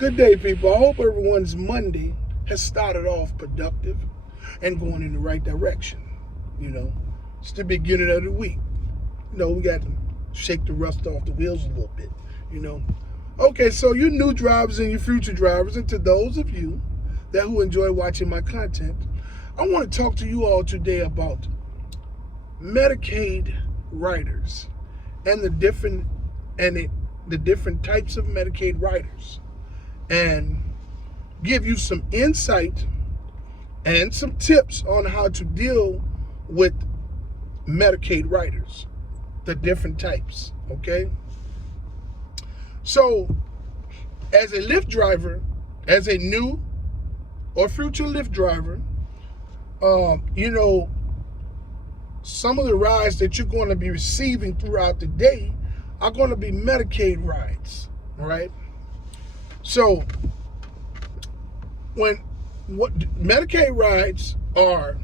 Good day, people. I hope everyone's Monday has started off productive and going in the right direction. It's the beginning of the week. We got to shake the rust off the wheels a little bit, Okay, so you new drivers and your future drivers, and to those of you who enjoy watching my content, I want to talk to you all today about Medicaid riders and the different types of Medicaid riders, and give you some insight and some tips on how to deal with Medicaid riders, the different types, okay? So, as a Lyft driver, as a new or future Lyft driver, some of the rides that you're going to be receiving throughout the day are going to be Medicaid rides, all right? So, what Medicaid rides are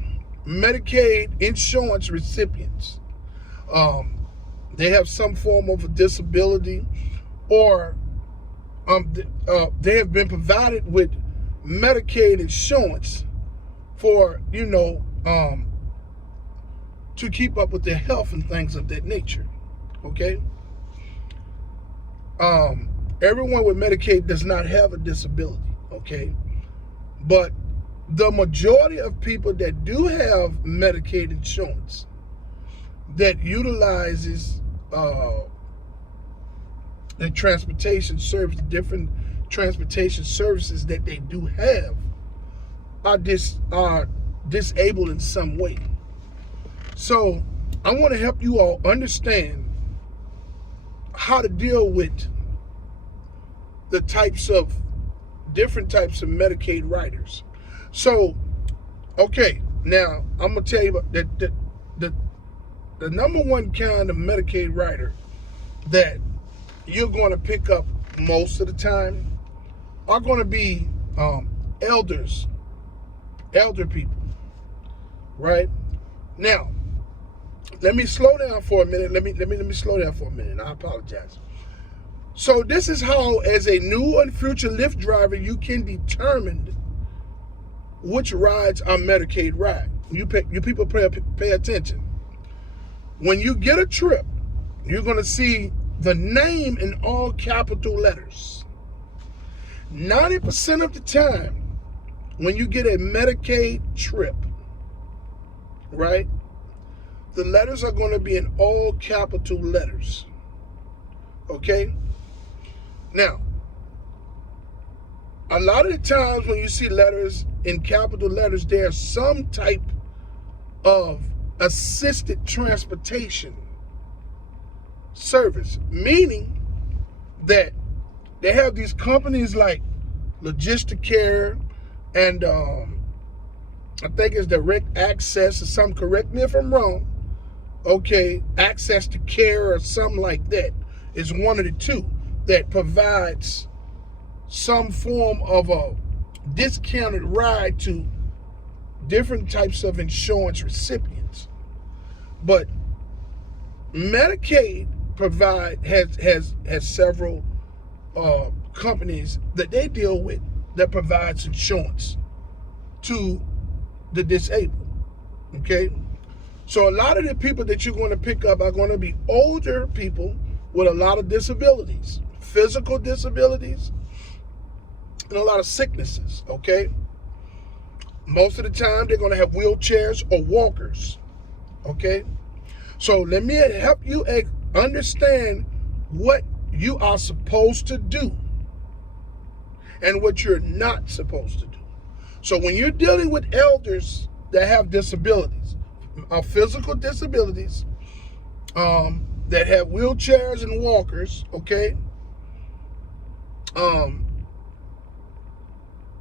Medicaid insurance recipients. They have some form of a disability, or they have been provided with Medicaid insurance for, to keep up with their health and things of that nature, okay? Everyone with Medicaid does not have a disability, okay? But the majority of people that do have Medicaid insurance that utilizes the transportation service, different transportation services that they do have, are disabled in some way. So I want to help you all understand how to deal with the different types of Medicaid riders. So, okay, now I'm gonna tell you about the number one kind of Medicaid rider that you're going to pick up most of the time are going to be elder people, right? Now, let me slow down for a minute. Let me slow down for a minute. I apologize. So this is how, as a new and future Lyft driver, you can determine which rides are Medicaid ride. You people pay attention. When you get a trip, you're going to see the name in all capital letters. 90% of the time, when you get a Medicaid trip, right, the letters are going to be in all capital letters. Okay? Now, a lot of the times when you see letters in capital letters, there's some type of assisted transportation service, meaning that they have these companies like Logisticare and I think it's Direct Access or something, correct me if I'm wrong, okay, Access to Care or something like that is one of the two that provides some form of a discounted ride to different types of insurance recipients. But Medicaid has several companies that they deal with that provides insurance to the disabled, okay? So a lot of the people that you're going to pick up are going to be older people with a lot of disabilities, physical disabilities, and a lot of sicknesses, okay? Most of the time, they're going to have wheelchairs or walkers, okay? So let me help you understand what you are supposed to do and what you're not supposed to do. So when you're dealing with elders that have disabilities, physical disabilities, that have wheelchairs and walkers, okay,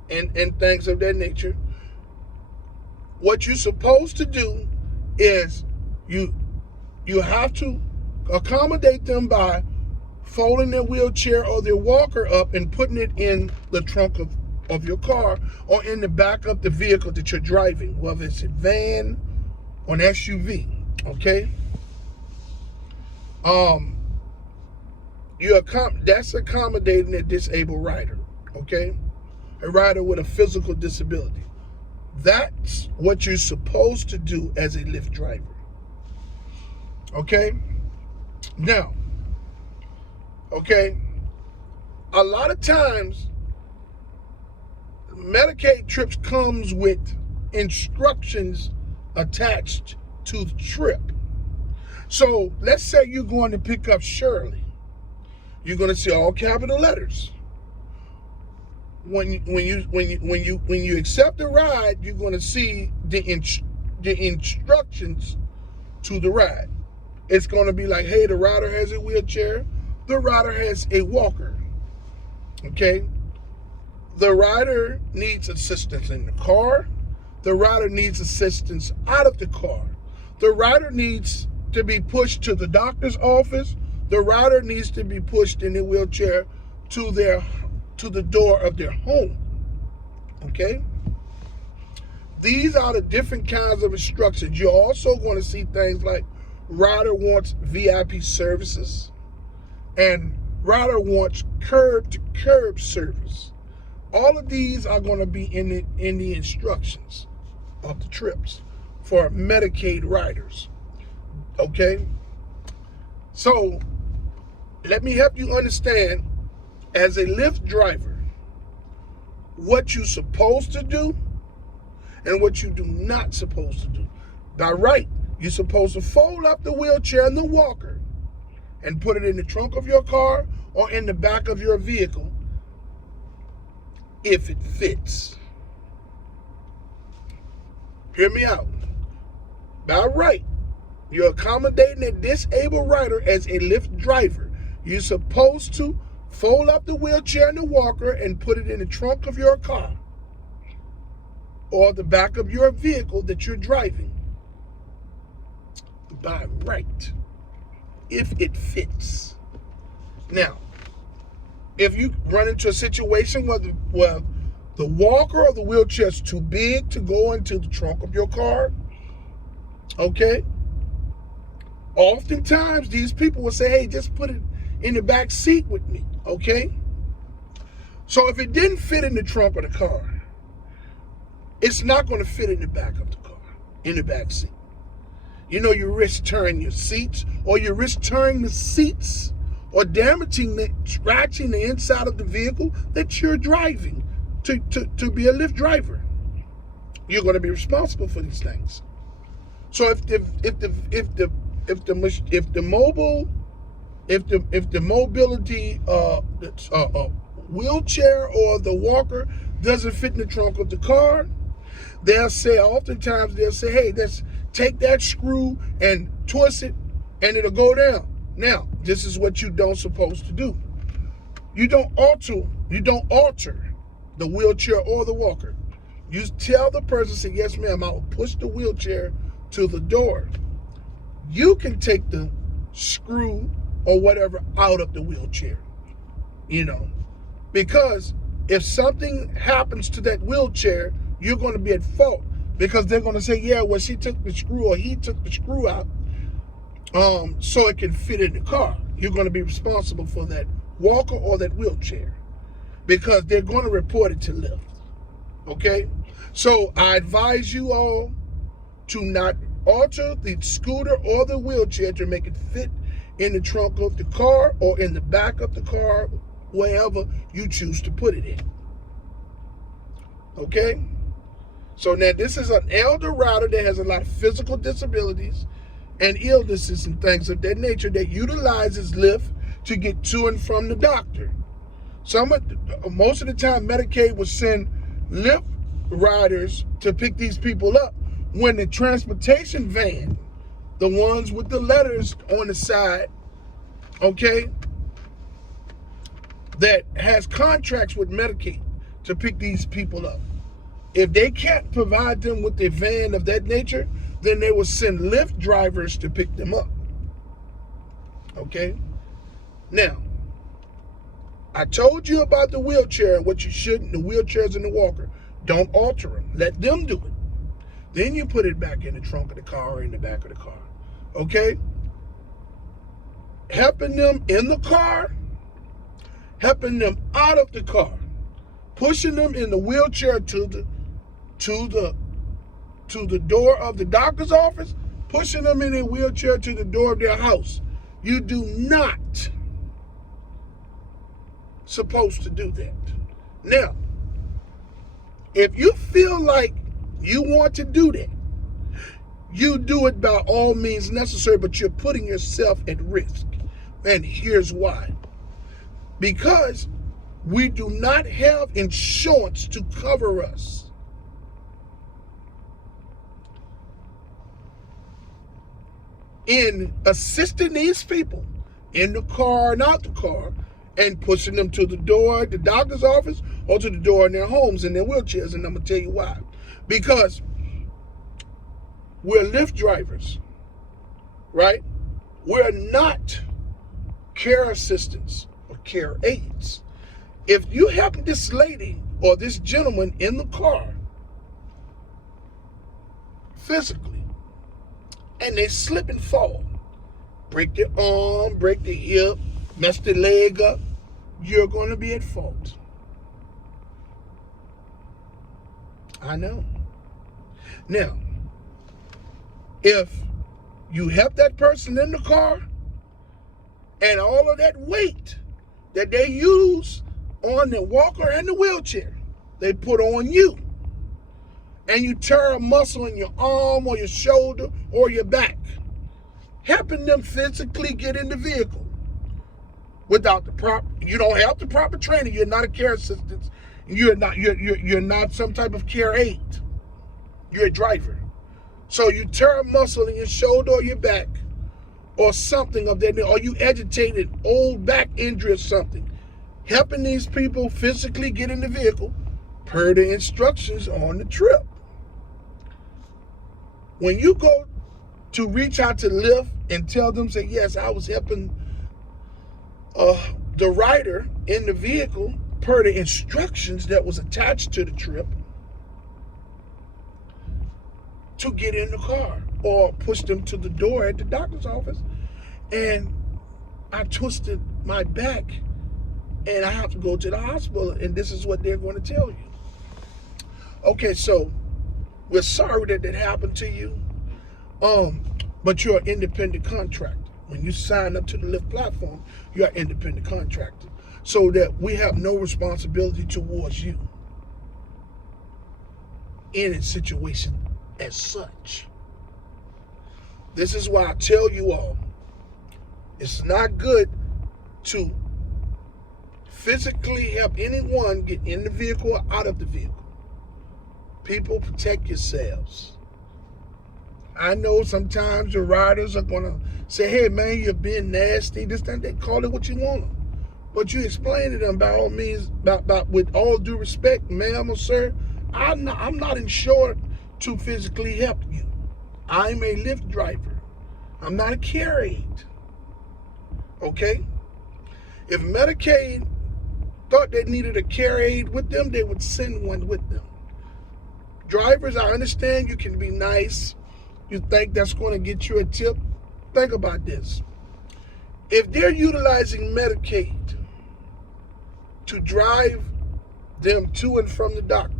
and things of that nature, what you're supposed to do is you have to accommodate them by folding their wheelchair or their walker up and putting it in the trunk of your car or in the back of the vehicle that you're driving, whether it's a van or an SUV, okay? That's accommodating a disabled rider, okay? A rider with a physical disability. That's what you're supposed to do as a Lyft driver, okay? Now, okay, a lot of times, Medicaid trips comes with instructions attached to the trip. So let's say you're going to pick up Shirley. You're going to see all capital letters. When you accept the ride, you're going to see the instructions to the ride. It's going to be like, hey, the rider has a wheelchair. The rider has a walker. Okay? The rider needs assistance in the car. The rider needs assistance out of the car. The rider needs to be pushed to the doctor's office. The rider needs to be pushed in a wheelchair to the door of their home. Okay? These are the different kinds of instructions. You're also going to see things like rider wants VIP services and rider wants curb-to-curb service. All of these are going to be in the instructions of the trips for Medicaid riders. Okay? So, let me help you understand, as a Lyft driver, what you're supposed to do and what you do not supposed to do. By right, you're supposed to fold up the wheelchair and the walker and put it in the trunk of your car or in the back of your vehicle if it fits. Hear me out. By right, you're accommodating a disabled rider as a Lyft driver. You're supposed to fold up the wheelchair and the walker and put it in the trunk of your car or the back of your vehicle that you're driving. By right, if it fits. Now, if you run into a situation where the walker or the wheelchair is too big to go into the trunk of your car, okay, oftentimes these people will say, hey, just put it in the back seat with me, okay? So if it didn't fit in the trunk of the car, it's not going to fit in the back of the car, in the back seat. You know, you risk tearing your seats, or you risk tearing the seats, or scratching the inside of the vehicle that you're driving to be a Lyft driver. You're going to be responsible for these things. So if the mobility wheelchair or the walker doesn't fit in the trunk of the car, oftentimes they'll say, hey, let's take that screw and twist it and it'll go down. Now, this is what you don't supposed to do. You don't alter the wheelchair or the walker. You tell the person, say, yes, ma'am, I'll push the wheelchair to the door. You can take the screw or whatever out of the wheelchair, because if something happens to that wheelchair, you're going to be at fault, because they're going to say, yeah, well, she took the screw or he took the screw out so it can fit in the car. You're going to be responsible for that walker or that wheelchair, because they're going to report it to Lyft. Okay? So I advise you all to not alter the scooter or the wheelchair to make it fit in the trunk of the car or in the back of the car, wherever you choose to put it in. Okay? So now this is an elder rider that has a lot of physical disabilities and illnesses and things of that nature that utilizes Lyft to get to and from the doctor. Most of the time, Medicaid will send Lyft riders to pick these people up when the transportation van, the ones with the letters on the side, okay, that has contracts with Medicaid to pick these people up. If they can't provide them with a van of that nature, then they will send Lyft drivers to pick them up. Okay? Now, I told you about the wheelchair and what you shouldn't, the wheelchairs and the walker. Don't alter them. Let them do it. Then you put it back in the trunk of the car or in the back of the car. Okay? Helping them in the car, helping them out of the car. pushing them in the wheelchair to the door of the doctor's office, pushing them in a wheelchair to the door of their house. You do not supposed to do that. Now, if you feel like you want to do that, you do it by all means necessary, but you're putting yourself at risk. And here's why. Because we do not have insurance to cover us. In assisting these people in the car and out the car and pushing them to the door at the doctor's office or to the door in their homes in their wheelchairs. And I'm going to tell you why. Because we're Lyft drivers, right? We're not care assistants or care aides. If you help this lady or this gentleman in the car physically and they slip and fall, break their arm, break their hip, mess their leg up, you're going to be at fault. I know. Now, if you help that person in the car and all of that weight that they use on the walker and the wheelchair, they put on you, and you tear a muscle in your arm or your shoulder or your back, helping them physically get in the vehicle without you don't have the proper training. You're not a care assistant. You're not some type of care aide. You're a driver. So you tear a muscle in your shoulder or your back or something of that, or you agitated old back injury or something, helping these people physically get in the vehicle per the instructions on the trip. When you go to reach out to Lyft and tell them, say, yes, I was helping the rider in the vehicle per the instructions that was attached to the trip, to get in the car or push them to the door at the doctor's office, and I twisted my back and I have to go to the hospital, and this is what they're going to tell you. Okay, so we're sorry that happened to you, but you're an independent contractor. When you sign up to the Lyft platform, you're an independent contractor, so that we have no responsibility towards you in a situation as such. This is why I tell you all, it's not good to physically help anyone get in the vehicle or out of the vehicle. People, protect yourselves. I know sometimes your riders are going to say, hey man, you're being nasty, this, that, they call it what you want them. But you explain to them by all means, with all due respect, ma'am or sir, I'm not insured to physically help you. I'm a Lyft driver. I'm not a care aide. Okay? If Medicaid thought they needed a care aide with them, they would send one with them. Drivers, I understand you can be nice. You think that's going to get you a tip? Think about this. If they're utilizing Medicaid to drive them to and from the doctor,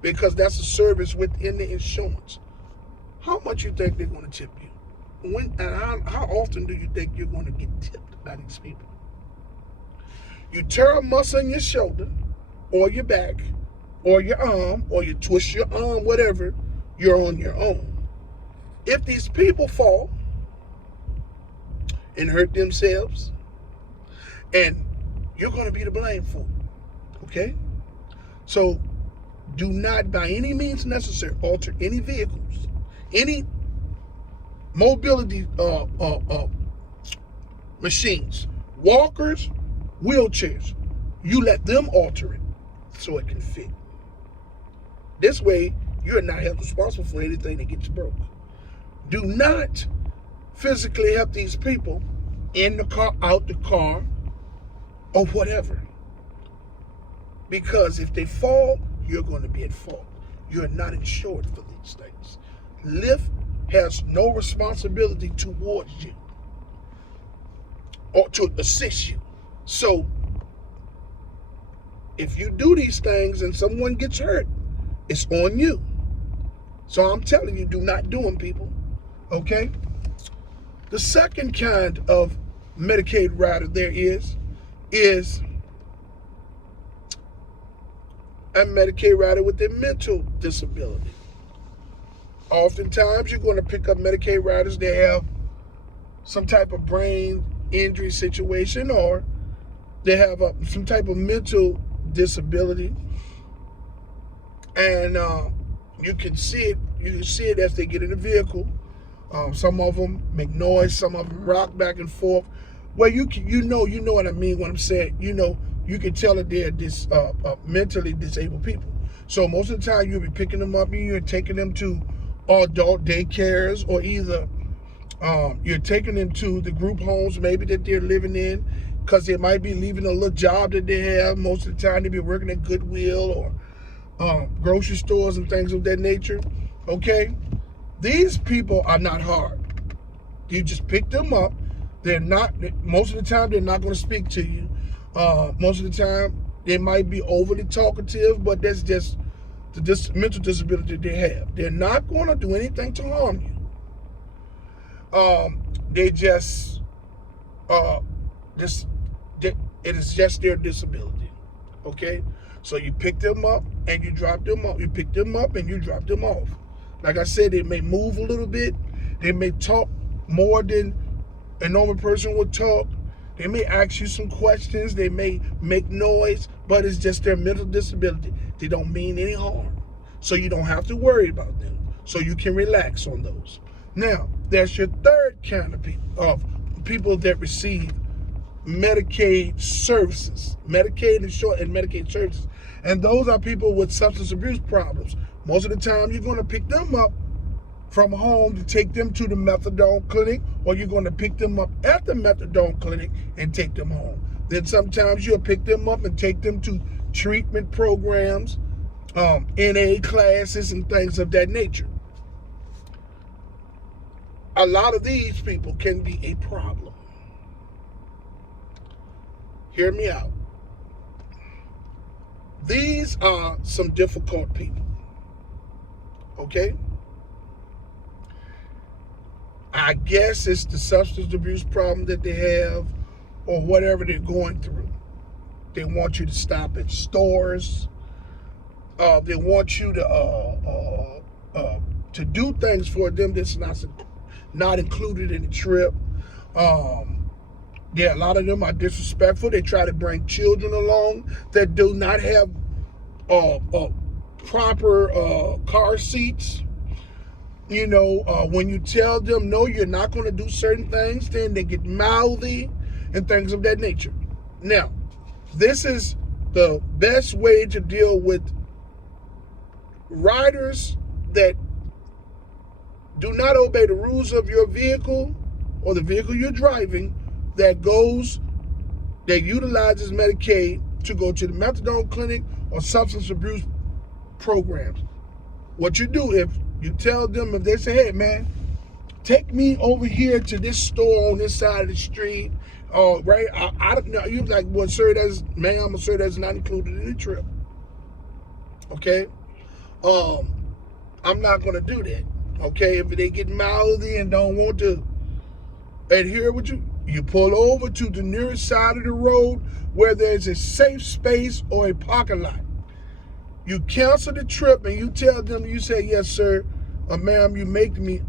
because that's a service within the insurance, how much you think they're going to tip you? How often do you think you're going to get tipped by these people? You tear a muscle in your shoulder or your back or your arm, or you twist your arm, whatever, you're on your own. If these people fall and hurt themselves, and you're going to be to blame for it, okay? So do not by any means necessary alter any vehicles, any mobility machines, walkers, wheelchairs. You let them alter it so it can fit. This way, you're not held responsible for anything that gets broke. Do not physically help these people in the car, out the car, or whatever. Because if they fall, you're going to be at fault. You're not insured for these things. Lyft has no responsibility towards you or to assist you. So If you do these things and someone gets hurt, it's on you. So I'm telling you, do not do them, people. Okay? The second kind of Medicaid rider there is a Medicaid rider with a mental disability. Oftentimes, you're going to pick up Medicaid riders that have some type of brain injury situation, or they have some type of mental disability, and you can see it. You can see it as they get in the vehicle. Some of them make noise. Some of them rock back and forth. Well, you know what I mean when I'm saying, you can tell that they're mentally disabled people. So most of the time, you'll be picking them up and you're taking them to adult daycares, or either you're taking them to the group homes maybe that they're living in, because they might be leaving a little job that they have. Most of the time, they be working at Goodwill or grocery stores and things of that nature. Okay? These people are not hard. You just pick them up. Most of the time, they're not going to speak to you. Most of the time, they might be overly talkative, but that's just the mental disability they have. They're not going to do anything to harm you. It is just their disability. Okay? So you pick them up and you drop them off. You pick them up and you drop them off. Like I said, they may move a little bit. They may talk more than a normal person would talk. They may ask you some questions. They may make noise, but it's just their mental disability. They don't mean any harm. So you don't have to worry about them. So you can relax on those. Now, there's your third kind of people that receive Medicaid services. Medicaid in short, and Medicaid services. And those are people with substance abuse problems. Most of the time, you're going to pick them up from home to take them to the methadone clinic, or you're going to pick them up at the methadone clinic and take them home. Then sometimes you'll pick them up and take them to treatment programs, NA classes, and things of that nature. A lot of these people can be a problem. Hear me out. These are some difficult people. Okay? I guess it's the substance abuse problem that they have, or whatever they're going through. They want you to stop at stores. They want you to do things for them that's not included in the trip. A lot of them are disrespectful. They try to bring children along that do not have proper car seats. When you tell them, no, you're not going to do certain things, then they get mouthy and things of that nature. Now, this is the best way to deal with riders that do not obey the rules of your vehicle or the vehicle you're driving that utilizes Medicaid to go to the methadone clinic or substance abuse programs. What you do, if you tell them, if they say, hey man, take me over here to this store on this side of the street, right? I don't know. You're like, well, sir, that's not included in the trip. Okay? I'm not gonna do that. Okay? If they get mouthy and don't want to adhere with you, you pull over to the nearest side of the road where there's a safe space or a parking lot. You cancel the trip and you tell them, you say, yes, sir, ma'am, you make me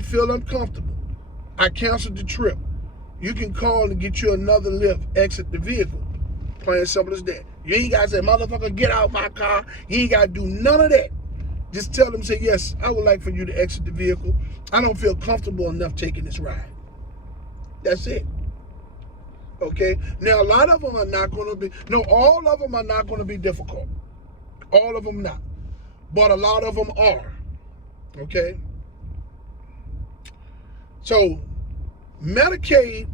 feel uncomfortable. I canceled the trip. You can call and get you another lift, exit the vehicle. Plain simple as that. You ain't got to say, motherfucker, get out my car. You ain't got to do none of that. Just tell them, say, yes, I would like for you to exit the vehicle. I don't feel comfortable enough taking this ride. That's it. Okay? Now, a lot of them are not going to be, all of them are not going to be difficult. All of them not. But a lot of them are. Okay? So, Medicaid,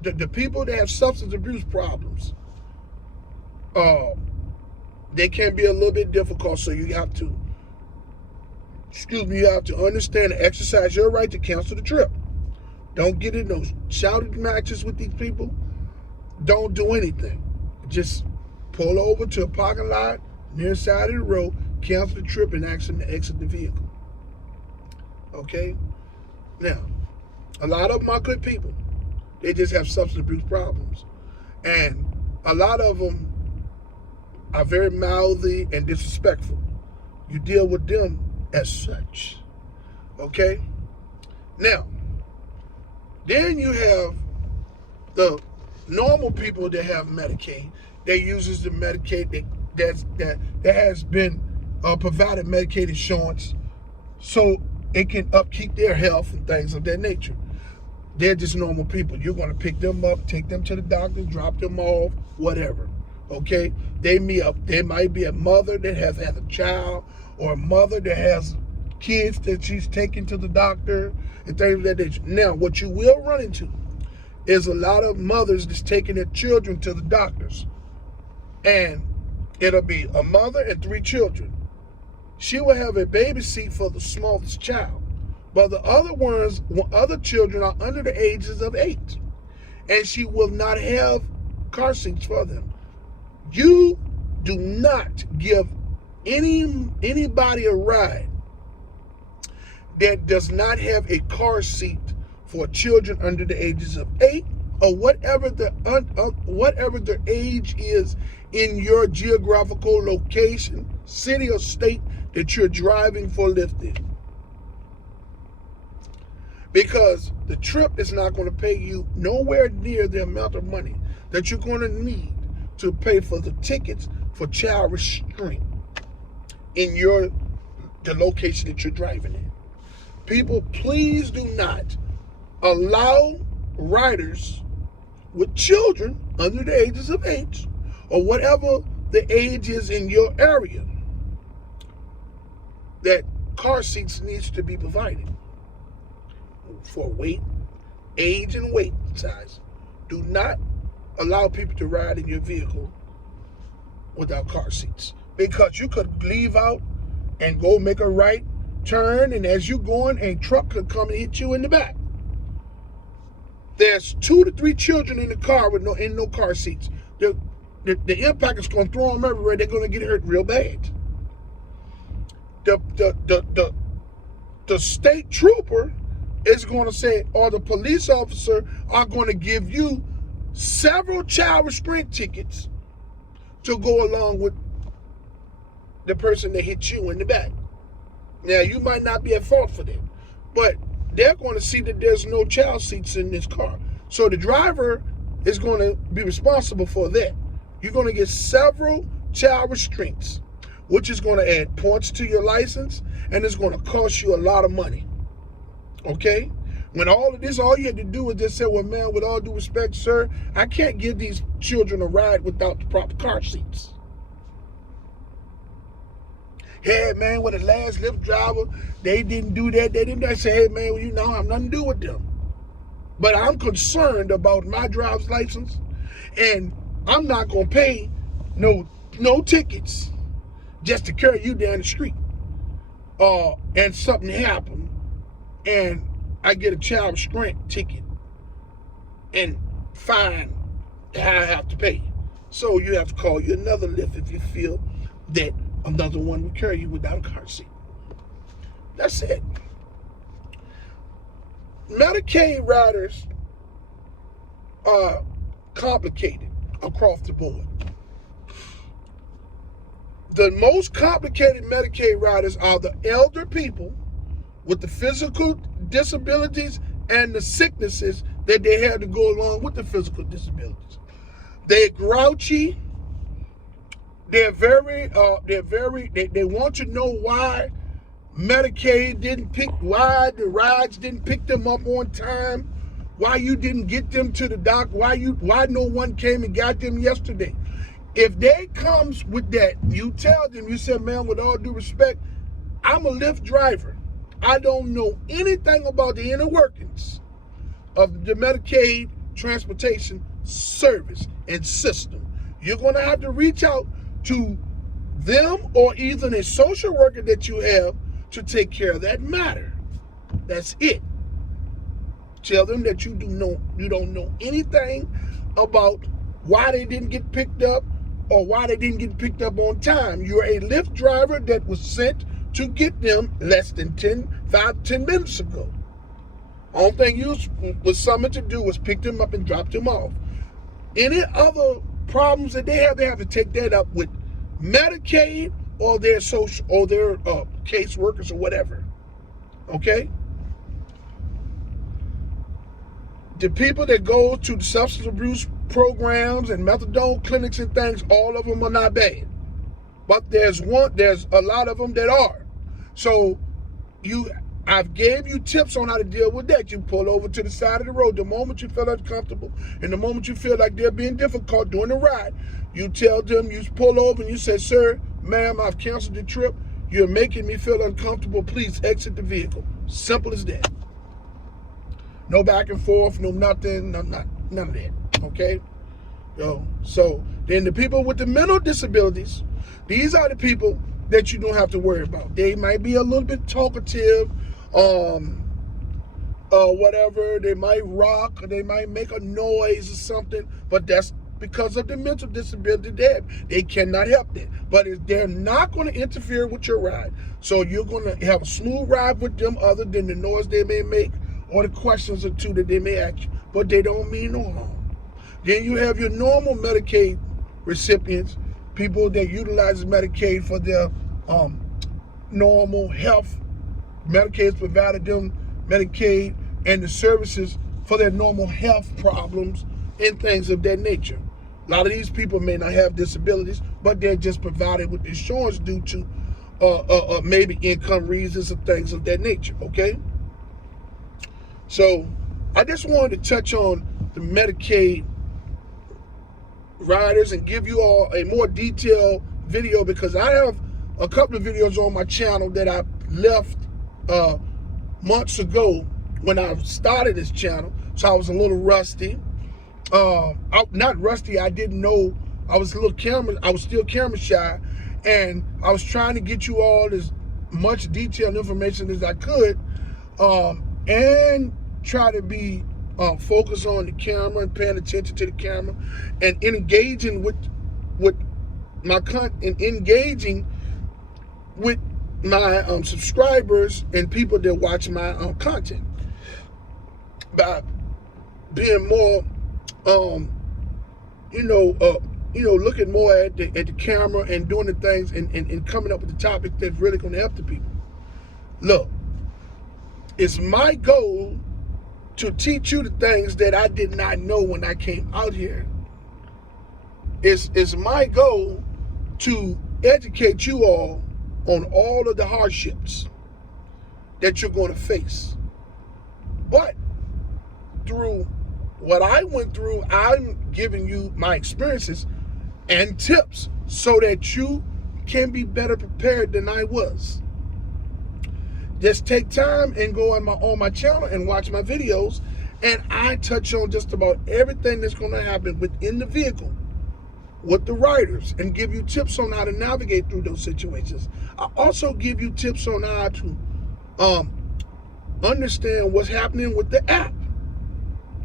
the people that have substance abuse problems, they can be a little bit difficult, so you have to understand and exercise your right to cancel the trip. Don't get in those shouted matches with these people. Don't do anything. just pull over to a parking lot near the side of the road, cancel the trip, and ask them to exit the vehicle. Okay? Now, a lot of them are good people. They just have substance abuse problems. And a lot of them are very mouthy and disrespectful. You deal with them as such. Okay? Now, then you have the normal people that have Medicaid. They uses the Medicaid that has been provided Medicaid insurance so it can upkeep their health and things of that nature. They're just normal people. You're going to pick them up, take them to the doctor, drop them off, whatever. Okay? They might be a mother that has had a child, or a mother that has kids that she's taking to the doctor and things of that nature. Now, what you will run into is a lot of mothers that's taking their children to the doctors. And it'll be a mother and 3 children. She will have a baby seat for the smallest child. But the other children are under the ages of 8. And she will not have car seats for them. You do not give anybody a ride that does not have a car seat for children under the ages of 8, or whatever the age is in your geographical location, city or state that you're driving for Lyft in. Because the trip is not going to pay you nowhere near the amount of money that you're going to need to pay for the tickets for child restraint in the location that you're driving in. People, please do not allow riders with children under the ages of 8, or whatever the age is in your area, that car seats needs to be provided for weight, age, and weight size. Do not allow people to ride in your vehicle without car seats, because you could leave out and go make a right turn, and as you're going, a truck could come and hit you in the back. There's 2 to 3 children in the car with no car seats. The impact is going to throw them everywhere. They're going to get hurt real bad. The state trooper is going to say, or the police officer are going to give you several child restraint tickets to go along with the person that hit you in the back. Now, you might not be at fault for that, but they're going to see that there's no child seats in this car. So the driver is going to be responsible for that. You're going to get several child restraints, which is going to add points to your license, and it's going to cost you a lot of money. Okay? When all of this, all you had to do was just say, well, man, with all due respect, sir, I can't give these children a ride without the proper car seats. Hey, man, with the last Lyft driver, they didn't do that. They didn't say, hey, man, well, you know, I have nothing to do with them. But I'm concerned about my driver's license, and I'm not going to pay no tickets just to carry you down the street. And something happened, and I get a child restraint ticket and fine that I have to pay. So you have to call you another Lyft if you feel that another one will carry you without a car seat. That's it. Medicaid riders are complicated across the board. The most complicated Medicaid riders are the elder people with the physical disabilities and the sicknesses that they have to go along with the physical disabilities. They're grouchy. They want to know why Medicaid why the rides didn't pick them up on time, why you didn't get them to the doc, why no one came and got them yesterday. If they comes with that, you tell them, you say, man, with all due respect, I'm a Lyft driver. I don't know anything about the inner workings of the Medicaid transportation service and system. You're going to have to reach out to them or even a social worker that you have to take care of that matter. That's it. Tell them that you don't know anything about why they didn't get picked up or why they didn't get picked up on time. You're a Lyft driver that was sent to get them less than 10 minutes ago. Only thing you was summoned to do was pick them up and drop them off. Any other problems that they have to take that up with Medicaid or their social or their case workers or whatever. Okay? The people that go to the substance abuse programs and methadone clinics and things, all of them are not bad. But there's a lot of them that are. So I've gave you tips on how to deal with that. You pull over to the side of the road. The moment you feel uncomfortable and the moment you feel like they're being difficult during the ride, you tell them, you pull over and you say, sir, ma'am, I've canceled the trip. You're making me feel uncomfortable. Please exit the vehicle. Simple as that. No back and forth, no nothing, none of that, okay? So then the people with the mental disabilities, these are the people that you don't have to worry about. They might be a little bit talkative, whatever. They might rock, or they might make a noise or something, but that's because of the mental disability they have. They cannot help that. But they're not going to interfere with your ride. So you're going to have a smooth ride with them other than the noise they may make or the questions or two that they may ask you, but they don't mean no harm. Then you have your normal Medicaid recipients, people that utilize Medicaid for their normal health. Medicaid's provided them Medicaid and the services for their normal health problems and things of that nature. A lot of these people may not have disabilities, but they're just provided with insurance due to maybe income reasons and things of that nature, okay? So I just wanted to touch on the Medicaid riders and give you all a more detailed video, because I have a couple of videos on my channel that I left months ago when I started this channel. So I was a little rusty. Not rusty, I didn't know. I was still camera shy, and I was trying to get you all as much detailed information as I could, and try to be focused on the camera and paying attention to the camera and engaging with my content, engaging with my subscribers and people that watch my content by being more looking more at the camera and doing the things and coming up with the topics that's really going to help the people. Look, it's my goal to teach you the things that I did not know when I came out here. It's my goal to educate you all on all of the hardships that you're going to face. But through what I went through, I'm giving you my experiences and tips so that you can be better prepared than I was. Just take time and go on my channel and watch my videos, and I touch on just about everything that's going to happen within the vehicle with the riders and give you tips on how to navigate through those situations. I also give you tips on how to understand what's happening with the app,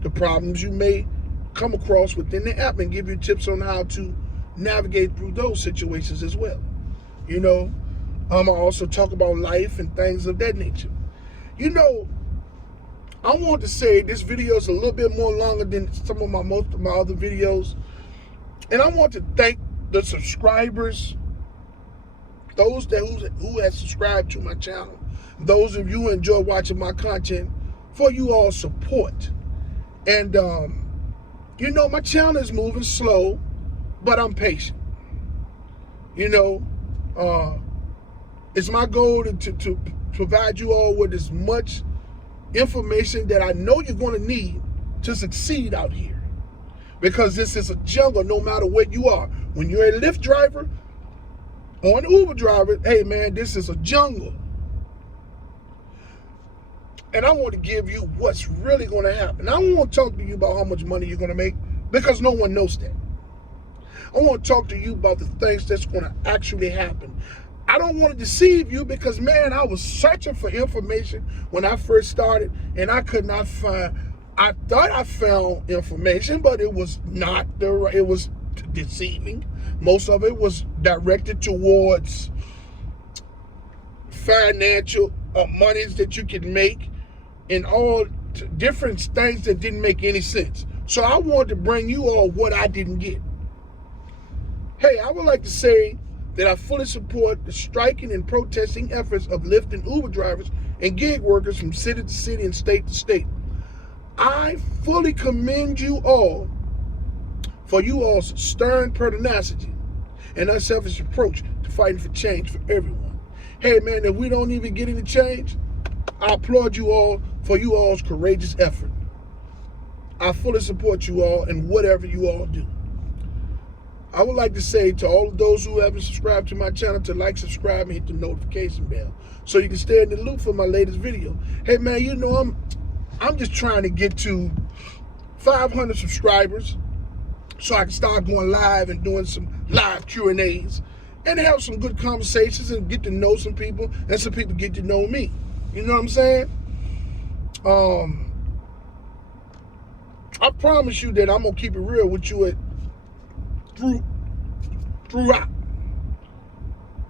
the problems you may come across within the app, and give you tips on how to navigate through those situations as well. You know, I also talk about life and things of that nature. You know, I want to say this video is a little bit more longer than some of most of my other videos. And I want to thank the subscribers, those who have subscribed to my channel, those of you who enjoy watching my content, for you all support. And, you know, my channel is moving slow, but I'm patient. You know, it's my goal to provide you all with as much information that I know you're going to need to succeed out here. Because this is a jungle no matter where you are. When you're a Lyft driver or an Uber driver, hey man, this is a jungle. And I want to give you what's really going to happen. I don't want to talk to you about how much money you're going to make, because no one knows that. I want to talk to you about the things that's going to actually happen. I don't want to deceive you, because man, I was searching for information when I first started, and I could not find I thought I found information, but it was not it was deceiving. Most of it was directed towards financial monies that you can make and all different things that didn't make any sense. So I wanted to bring you all what I didn't get. Hey, I would like to say that I fully support the striking and protesting efforts of Lyft and Uber drivers and gig workers from city to city and state to state. I fully commend you all for you all's stern pertinacity and unselfish approach to fighting for change for everyone. Hey man, if we don't even get any change, I applaud you all for you all's courageous effort. I fully support you all in whatever you all do. I would like to say to all of those who haven't subscribed to my channel to like, subscribe, and hit the notification bell so you can stay in the loop for my latest video. Hey man, you know I'm just trying to get to 500 subscribers so I can start going live and doing some live Q&As and have some good conversations and get to know some people and some people get to know me. You know what I'm saying? I promise you that I'm gonna keep it real with you throughout.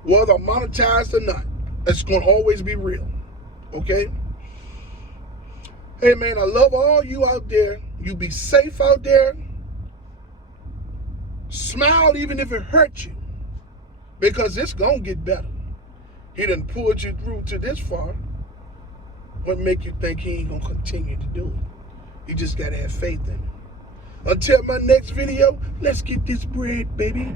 Whether I'm monetized or not, it's gonna always be real. Okay? Hey man, I love all you out there. You be safe out there. Smile even if it hurts you, because it's gonna get better. He done pulled you through to this far. What make you think he ain't gonna continue to do it? You just gotta have faith in him. Until my next video, let's get this bread, baby.